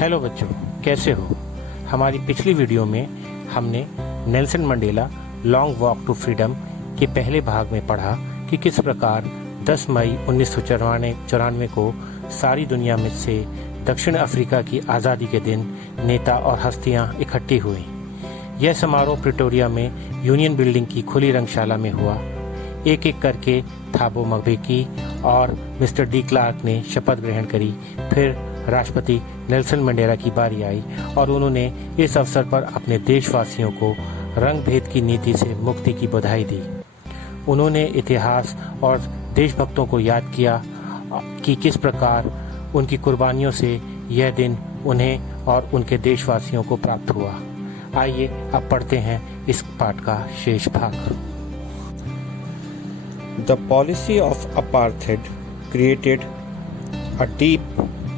Hello बच्चों, कैसे हो। हमारी पिछली वीडियो में हमने Nelson Mandela long walk to freedom के पहले भाग में पढ़ा कि किस प्रकार 10 मई 1994 को सारी दुनिया में से दक्षिण अफ्रीका की आज़ादी के दिन नेता और हस्तियां इकट्ठी हुई। यह समारोह प्रिटोरिया में यूनियन बिल्डिंग की खुली रंगशाला में हुआ। एक एक करके थाबो म्बेकी और मिस्टर डी क्लार्क ने शपथ ग्रहण करी। फिर राष्ट्रपति नेल्सन मंडेला की बारी आई और उन्होंने इस अवसर पर अपने देशवासियों को रंग भेद की नीति से मुक्ति की बधाई दी। उन्होंने इतिहास और देशभक्तों को याद किया कि किस प्रकार उनकी कुर्बानियों से यह दिन उन्हें और उनके देशवासियों को प्राप्त हुआ। आइए अब पढ़ते हैं इस पाठ का शेष भाग। The policy of apartheid created a deep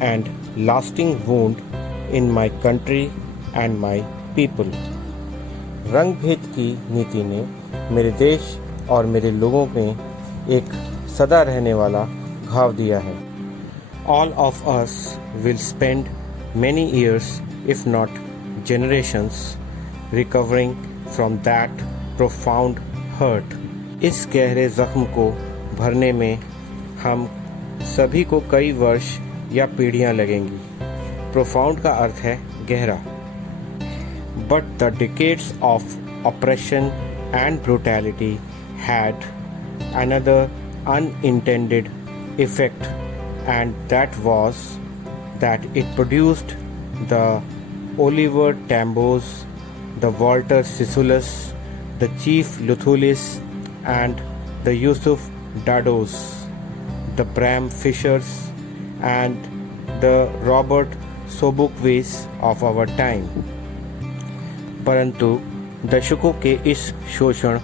and lasting wound in my country and my people. रंग भेद की नीति ने मेरे देश और मेरे लोगों में एक सदा रहने वाला घाव दिया है। All of us will spend many years, if not generations, recovering from that profound hurt. इस गहरे जख्म को भरने में हम सभी को कई वर्ष या पीढ़ियां लगेंगी। प्रोफाउंड का अर्थ है गहरा। But the decades of operation and brutality had another unintended effect, and that was that it produced the Oliver Tambos, the Walter Sisulus, the Chief Luthulis and the Yusuf Dados, the Bram Fishers and the Robert Sobukwes of our time. परंतु दशकों के इस शोषण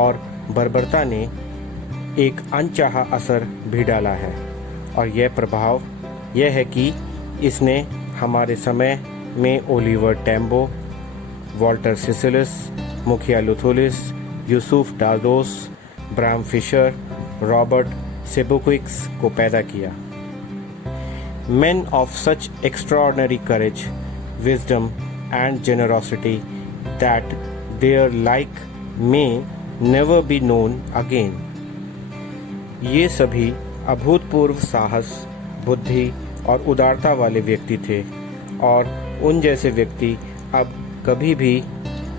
और बर्बरता ने एक अनचाहा असर भी डाला है, और यह प्रभाव यह है कि इसने हमारे समय में ओलिवर टैम्बो, वॉल्टर सिसिलस, मुखिया लुथुलिस, यूसुफ डादोस, ब्राम फिशर, रॉबर्ट सेबुक्विक्स को पैदा किया। Men of such extraordinary courage, wisdom and generosity that their like may never be known again. ये सभी अभूतपूर्व साहस, बुद्धि और उदारता वाले व्यक्ति थे, और उन जैसे व्यक्ति अब कभी भी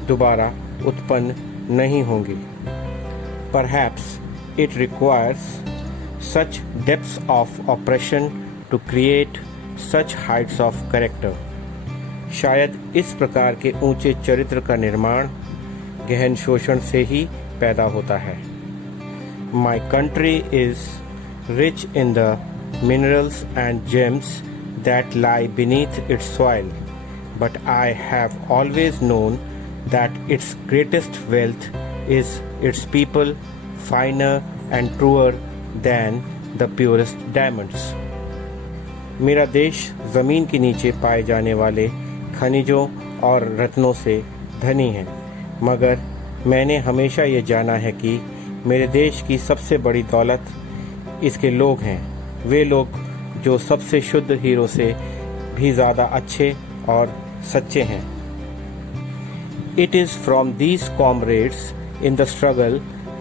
दोबारा उत्पन्न नहीं होंगे। Perhaps it requires such depths of oppression to create such heights of character. शायद इस प्रकार के ऊंचे चरित्र का निर्माण गहन शोषण से ही पैदा होता है। My country is rich in the minerals and gems that lie beneath its soil, but I have always known that its greatest wealth is its people, finer and truer than the purest diamonds. मेरा देश ज़मीन के नीचे पाए जाने वाले खनिजों और रत्नों से धनी है, मगर मैंने हमेशा ये जाना है कि मेरे देश की सबसे बड़ी दौलत इसके लोग हैं, वे लोग जो सबसे शुद्ध हीरो से भी ज़्यादा अच्छे और सच्चे हैं। It is from these comrades in the struggle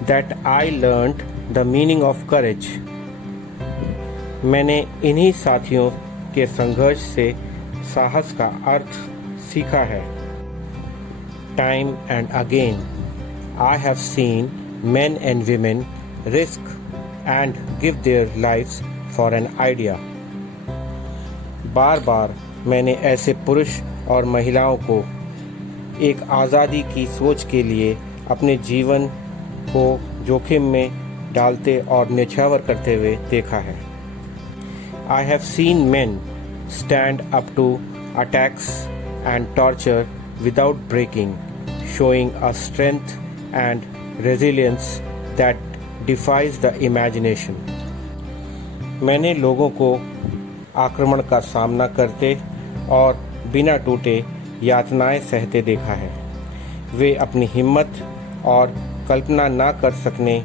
that I learned the meaning of courage. मैंने इन्हीं साथियों के संघर्ष से साहस का अर्थ सीखा है। Time and again, I have seen men and women risk and give their lives for an idea. बार बार मैंने ऐसे पुरुष और महिलाओं को एक आज़ादी की सोच के लिए अपने जीवन को जोखिम में डालते और न्यौछावर करते हुए देखा है। I have seen men stand up to attacks and torture without breaking, showing a strength and resilience that defies the imagination. मैंने लोगों को आक्रमण का सामना करते और बिना टूटे यातनाएं सहते देखा है। वे अपनी हिम्मत और कल्पना न कर सकने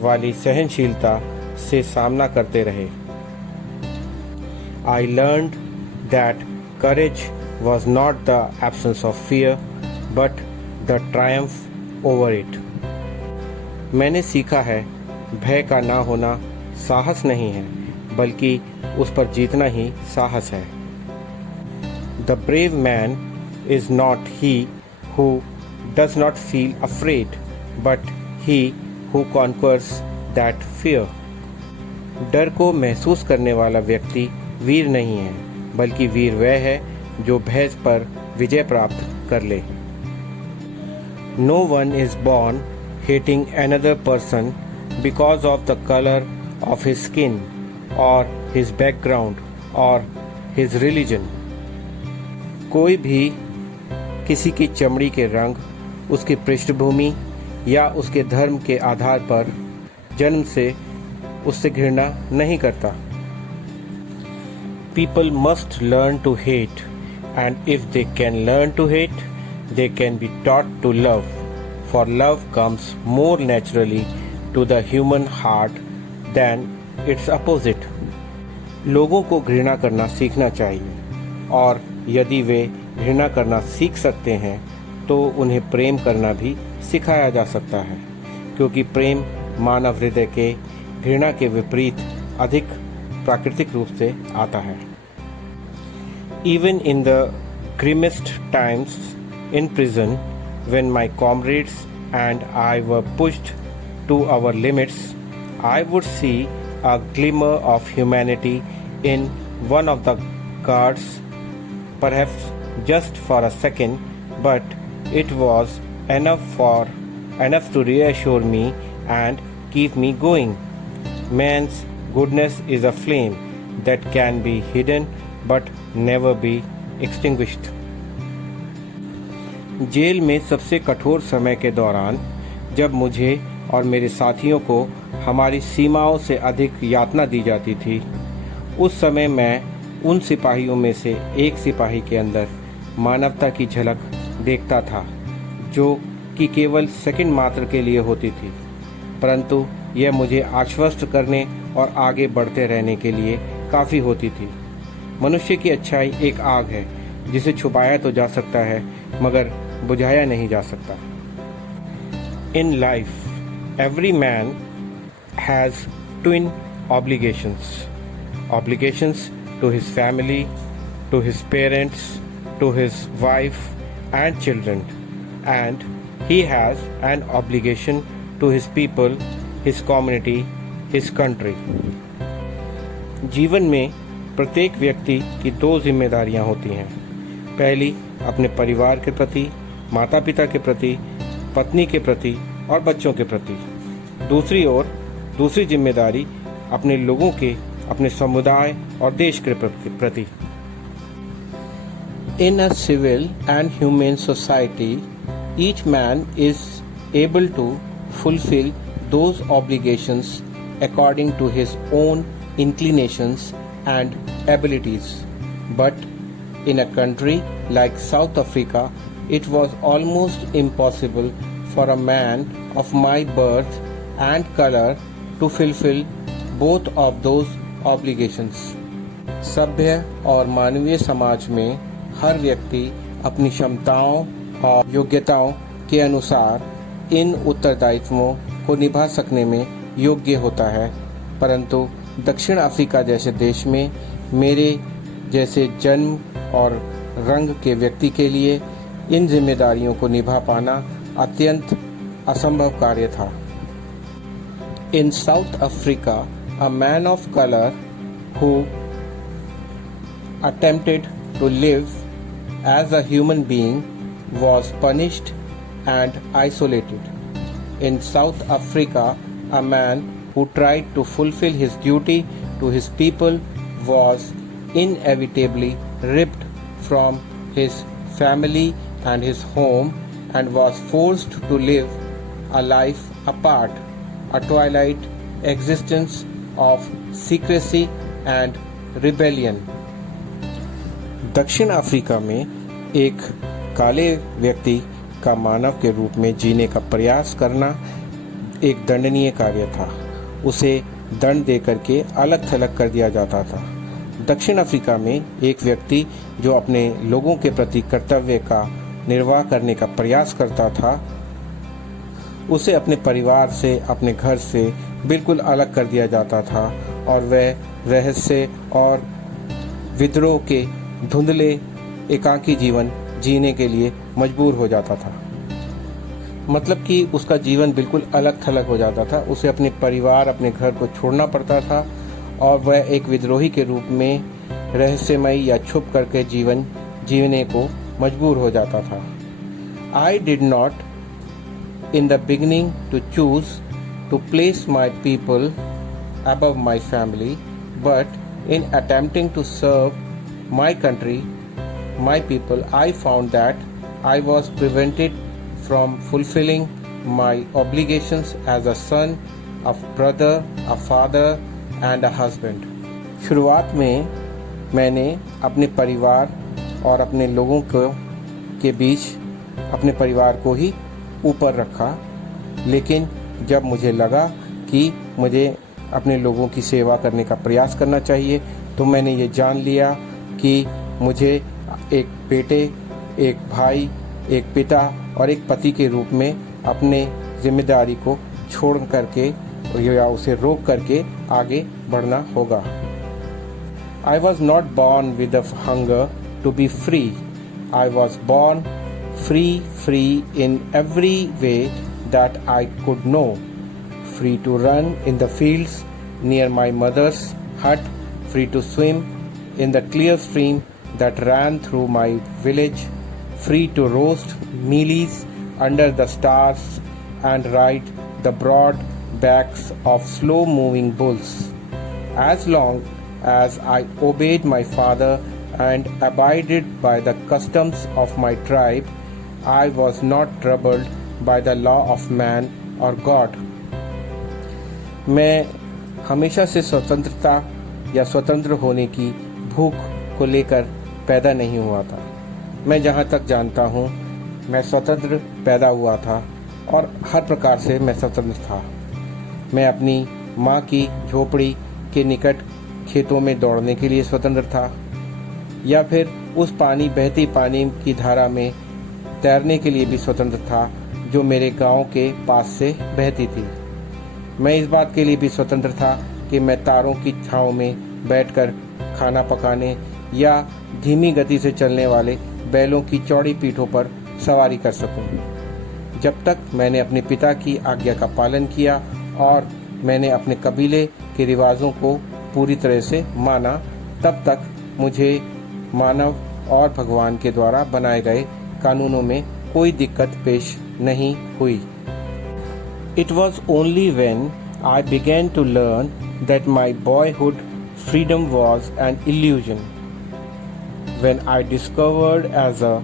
वाली सहनशीलता से सामना करते रहे। I learned that Courage was not the absence of fear, but the triumph over it. मैंने सीखा है भय का ना होना साहस नहीं है, बल्कि उस पर जीतना ही साहस है. The brave man is not he who does not feel afraid, but he who conquers that fear. डर को महसूस करने वाला व्यक्ति वीर नहीं है, बल्कि वीर वह है जो भय पर विजय प्राप्त कर ले. No one is born hating another person because of the color of his skin or his background or his religion. कोई भी किसी की चमड़ी के रंग, उसकी पृष्ठभूमि या उसके धर्म के आधार पर जन्म से उससे घृणा नहीं करता. People must learn to hate, and if they can learn to hate, they can be taught to love, for love comes more naturally to the human heart than its opposite. लोगों को घृणा करना सीखना चाहिए, और यदि वे घृणा करना सीख सकते हैं तो उन्हें प्रेम करना भी सिखाया जा सकता है, क्योंकि प्रेम मानव हृदय के घृणा के विपरीत अधिक प्राकृतिक रूप से आता है. Even in the grimmest times in prison, when my comrades and I were pushed to our limits, I would see a glimmer of humanity in one of the guards, perhaps just for a second, but it was enough to reassure me and keep me going. Man's goodness is a flame that can be hidden but never be extinguished. जेल में सबसे कठोर समय के दौरान जब मुझे और मेरे साथियों को हमारी सीमाओं से अधिक यातना दी जाती थी, उस समय मैं उन सिपाहियों में से एक सिपाही के अंदर मानवता की झलक देखता था, जो कि केवल सेकंड मात्र के लिए होती थी, परंतु यह मुझे आश्वस्त करने और आगे बढ़ते रहने के लिए काफ़ी होती थी. मनुष्य की अच्छाई एक आग है जिसे छुपाया तो जा सकता है, मगर बुझाया नहीं जा सकता. In life, every man has twin obligations. Obligations to his family, to his parents, to his wife and children, and he has an obligation to his people, his community, his country. जीवन में प्रत्येक व्यक्ति की दो जिम्मेदारियां होती हैं. पहली अपने परिवार के प्रति, माता पिता के प्रति, पत्नी के प्रति और बच्चों के प्रति. दूसरी ओर दूसरी जिम्मेदारी अपने लोगों के, अपने समुदाय और देश के प्रति. In a civil and humane society, each man is able to fulfill those obligations according to his own inclinations and abilities. But in a country like South Africa, it was almost impossible for a man of my birth and color to fulfill both of those obligations. सभ्य और मानवीय समाज में हर व्यक्ति अपनी क्षमताओं और योग्यताओं के अनुसार इन उत्तरदायित्वों को निभा सकने में योग्य होता है, परंतु दक्षिण अफ्रीका जैसे देश में मेरे जैसे जन्म और रंग के व्यक्ति के लिए इन जिम्मेदारियों को निभा पाना अत्यंत असंभव कार्य था. In South Africa, a man of color who attempted to live as a human being was punished and isolated. In South Africa, a man who tried to fulfill his duty to his people was inevitably ripped from his family and his home and was forced to live a life apart, a twilight existence of secrecy and rebellion. दक्षिण Africa में एक काले व्यक्ति का मानव के रूप में जीने का प्रयास करना एक दंडनीय कार्य था. उसे दंड देकर के अलग थलग कर दिया जाता था. दक्षिण अफ्रीका में एक व्यक्ति जो अपने लोगों के प्रति कर्तव्य का निर्वाह करने का प्रयास करता था, उसे अपने परिवार से, अपने घर से बिल्कुल अलग कर दिया जाता था और वह रहस्य और विद्रोह के धुंधले एकाकी जीवन जीने के लिए मजबूर हो जाता था। मतलब कि उसका जीवन बिल्कुल अलग थलग हो जाता था। उसे अपने परिवार, अपने घर को छोड़ना पड़ता था और वह एक विद्रोही के रूप में रहस्यमय या छुप करके जीवन जीने को मजबूर हो जाता था। I did not in the beginning to choose to place my people above my family, but in attempting to serve my country, my people, I found that I was prevented from fulfilling my obligations as a son, a brother, a father and a husband. शुरुआत में मैंने अपने परिवार और अपने लोगों के बीच अपने परिवार को ही ऊपर रखा, लेकिन जब मुझे लगा कि मुझे अपने लोगों की सेवा करने का प्रयास करना चाहिए तो मैंने ये जान लिया कि मुझे एक बेटे, एक भाई, एक पिता और एक पति के रूप में अपने जिम्मेदारी को छोड़ करके या उसे रोक करके आगे बढ़ना होगा। I was not born with a hunger to be free. I was born free in every way that I could know. Free to run in the fields near my mother's hut, free to swim in the clear stream that ran through my village, free to roast mealies under the stars and ride the broad backs of slow-moving bulls. As long as I obeyed my father and abided by the customs of my tribe, I was not troubled by the law of man or God. मैं हमेशा से स्वतंत्रता या स्वतंत्र होने की भूख को लेकर पैदा नहीं हुआ था। मैं जहाँ तक जानता हूँ मैं स्वतंत्र पैदा हुआ था और हर प्रकार से मैं स्वतंत्र था। मैं अपनी माँ की झोपड़ी के निकट खेतों में दौड़ने के लिए स्वतंत्र था या फिर उस बहती पानी की धारा में तैरने के लिए भी स्वतंत्र था जो मेरे गांव के पास से बहती थी। मैं इस बात के लिए भी स्वतंत्र था कि मैं तारों की छांव में बैठकर खाना पकाने या धीमी गति से चलने वाले बैलों की चौड़ी पीठों पर सवारी कर सकूं। जब तक मैंने अपने पिता की आज्ञा का पालन किया और मैंने अपने कबीले के रिवाजों को पूरी तरह से माना, तब तक मुझे मानव और भगवान के द्वारा बनाए गए कानूनों में कोई दिक्कत पेश नहीं हुई। It was only when I began to learn that my boyhood freedom was an illusion. When I discovered as a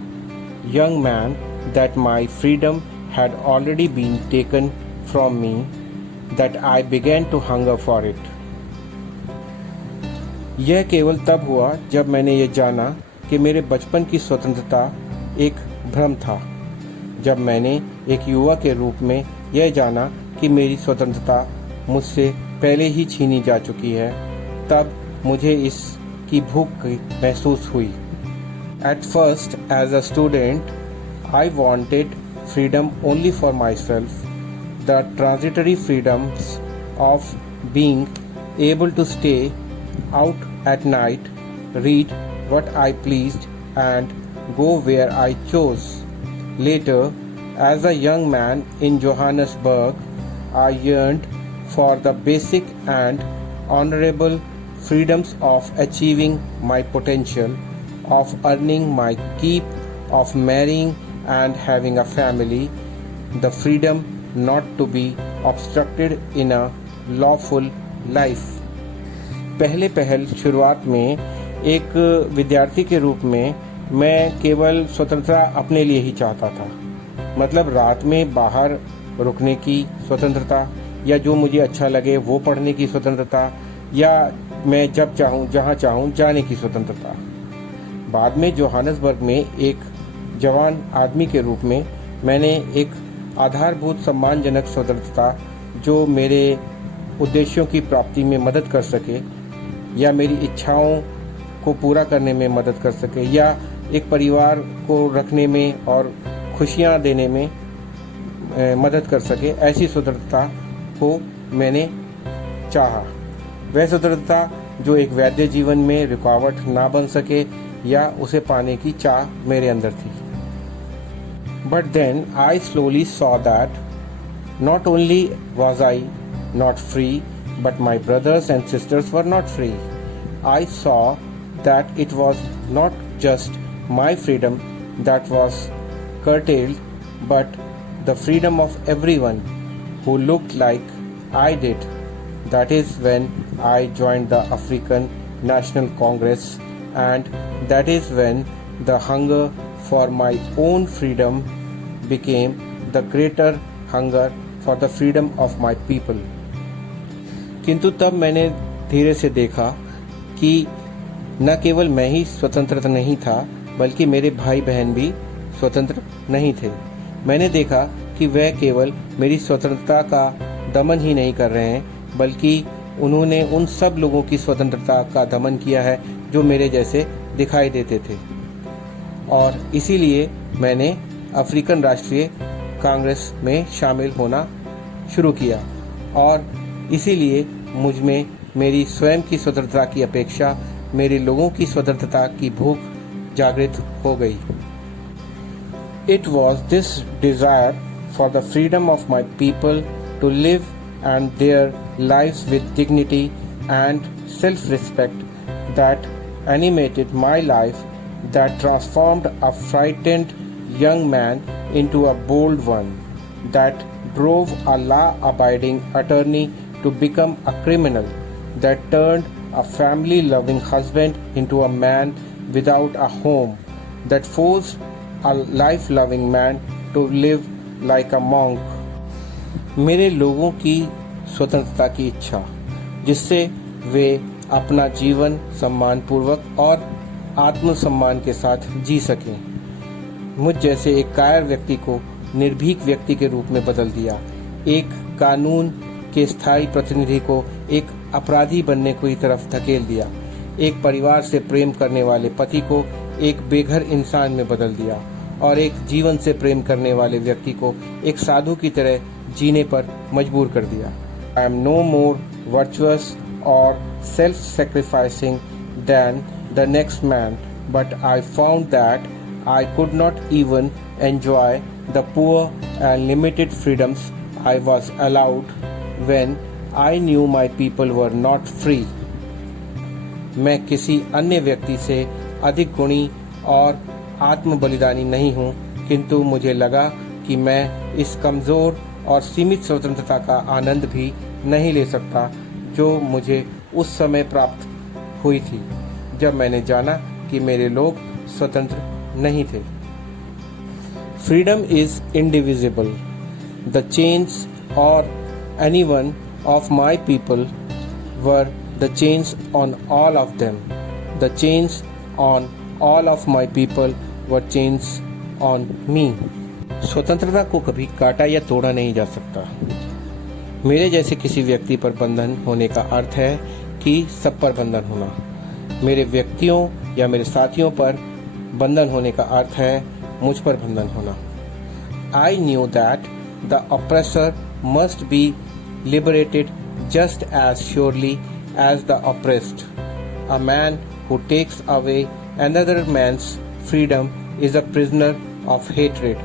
young man that my freedom had already been taken from me, that I began to hunger for it. यह केवल तब हुआ जब मैंने ये जाना कि मेरे बचपन की स्वतंत्रता एक भ्रम था। जब मैंने एक युवा के रूप में यह जाना कि मेरी स्वतंत्रता मुझसे पहले ही छीनी जा चुकी है, तब मुझे इसकी भूख महसूस हुई। At first, as a student, I wanted freedom only for myself, the transitory freedoms of being able to stay out at night, read what I pleased, and go where I chose. Later, as a young man in Johannesburg, I yearned for the basic and honorable freedoms of achieving my potential, of earning my keep, of marrying and having a family, the freedom not to be obstructed in a lawful life. पहल शुरुआत में एक विद्यार्थी के रूप में मैं केवल स्वतंत्रता अपने लिए ही चाहता था। मतलब रात में बाहर रुकने की स्वतंत्रता, या जो मुझे अच्छा लगे वो पढ़ने की स्वतंत्रता, या मैं जब चाहूँ जहाँ चाहूँ जाने की स्वतंत्रता। बाद में जोहानसबर्ग में एक जवान आदमी के रूप में मैंने एक आधारभूत सम्मानजनक स्वतंत्रता जो मेरे उद्देश्यों की प्राप्ति में मदद कर सके या मेरी इच्छाओं को पूरा करने में मदद कर सके या एक परिवार को रखने में और खुशियाँ देने में मदद कर सके, ऐसी स्वतंत्रता को मैंने चाहा। वह स्वतंत्रता जो एक वैद्य जीवन में रुकावट ना बन सके या उसे पाने की चाह मेरे अंदर थी। But then I slowly saw that not only was I not free, but my brothers and sisters were not free. I saw that it was not just my freedom that was curtailed, but the freedom of everyone who looked like I did. That is when I joined the African National Congress, and that is when the hunger for my own freedom became the greater hunger for the freedom of my people. किंतु तब मैंने धीरे से देखा कि न केवल मैं ही स्वतंत्र नहीं था, बल्कि मेरे भाई बहन भी स्वतंत्र नहीं थे। मैंने देखा कि वह केवल मेरी स्वतंत्रता का दमन ही नहीं कर रहे हैं, बल्कि उन्होंने उन सब लोगों की स्वतंत्रता का दमन किया है जो मेरे जैसे दिखाई देते थे। और इसीलिए मैंने अफ्रीकन राष्ट्रीय कांग्रेस में शामिल होना शुरू किया, और इसीलिए मुझ में मेरी स्वयं की स्वतंत्रता की अपेक्षा मेरे लोगों की स्वतंत्रता की भूख जागृत हो गई। It was this desire for the freedom of my people to live and their lives with dignity and self-respect that animated my life, that transformed a frightened young man into a bold one, that drove a law-abiding attorney to become a criminal, that turned a family-loving husband into a man without a home, that forced a life-loving man to live like a monk. मेरे लोगों की स्वतंत्रता की इच्छा, जिससे वे अपना जीवन सम्मानपूर्वक और आत्मसम्मान के साथ जी सकें, मुझ जैसे एक कायर व्यक्ति को निर्भीक व्यक्ति के रूप में बदल दिया, एक कानून के स्थायी प्रतिनिधि को एक अपराधी बनने की तरफ धकेल दिया, एक परिवार से प्रेम करने वाले पति को एक बेघर इंसान में बदल दिया, और एक जीवन से प्रेम करने वाले व्यक्ति को एक साधु की तरह जीने पर मजबूर कर दिया। I am no more virtuous or self-sacrificing than the next man, but I found that I could not even enjoy the poor and limited freedoms I was allowed when I knew my people were not free. मैं किसी अन्य व्यक्ति से अधिक गुणी और आत्म बलिदानी नहीं हूँ, किंतु मुझे लगा कि मैं इस कमज़ोर और सीमित स्वतंत्रता का आनंद भी नहीं ले सकता जो मुझे उस समय प्राप्त हुई थी जब मैंने जाना कि मेरे लोग स्वतंत्र नहीं थे। Freedom is indivisible. The chains or any one of my people were the chains on all of them. The chains on all of my people were chains on me. स्वतंत्रता को कभी काटा या तोड़ा नहीं जा सकता। मेरे जैसे किसी व्यक्ति पर बंधन होने का अर्थ है कि सब पर बंधन होना। मेरे व्यक्तियों या मेरे साथियों पर बंधन होने का अर्थ है मुझ पर बंधन होना। I knew that the oppressor must be liberated just as surely as the oppressed. A man who takes away another man's freedom is a prisoner of hatred.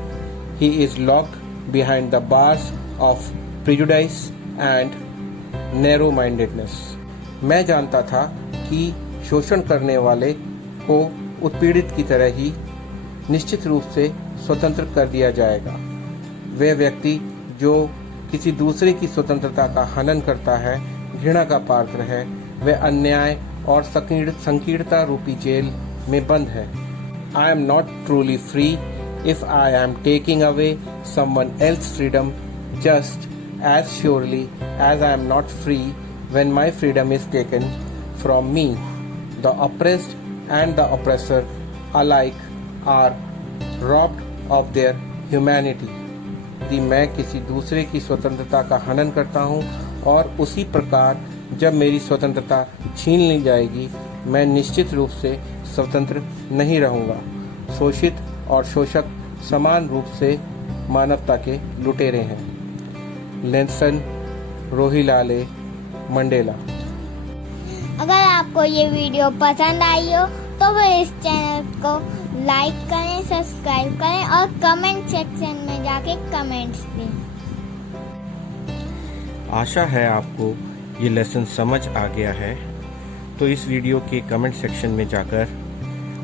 He is locked behind the bars of prejudice and narrow-mindedness. मैं जानता था कि शोषण करने वाले को उत्पीड़ित की तरह ही निश्चित रूप से स्वतंत्र कर दिया जाएगा। वह व्यक्ति जो किसी दूसरे की स्वतंत्रता का हनन करता है, घृणा का पात्र है, वह अन्याय और संकीर्णता रूपी जेल में बंद है। I am not truly free if I am taking away someone else's freedom just as surely as I am not free when my freedom is taken from me. The oppressed and the oppressor alike are robbed of their humanity. यदि मैं किसी दूसरे की स्वतंत्रता का हनन करता हूँ और उसी प्रकार जब मेरी स्वतंत्रता छीन ली जाएगी, मैं निश्चित रूप से स्वतंत्र नहीं रहूँगा। शोषित और शोषक समान रूप से मानवता के लुटेरे हैं। Nelson Rolihlahla Mandela. अगर आपको ये वीडियो पसंद आई हो तो वो इस चैनल को लाइक करें, सब्सक्राइब करें और कमेंट सेक्शन में जाके कमेंट्स दें। आशा है आपको ये लेसन समझ आ गया है। तो इस वीडियो के कमेंट सेक्शन में जाकर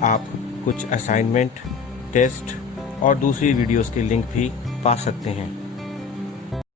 आप कुछ असाइनमेंट, टेस्ट और दूसरी वीडियोस के लिंक भी पा सकते हैं।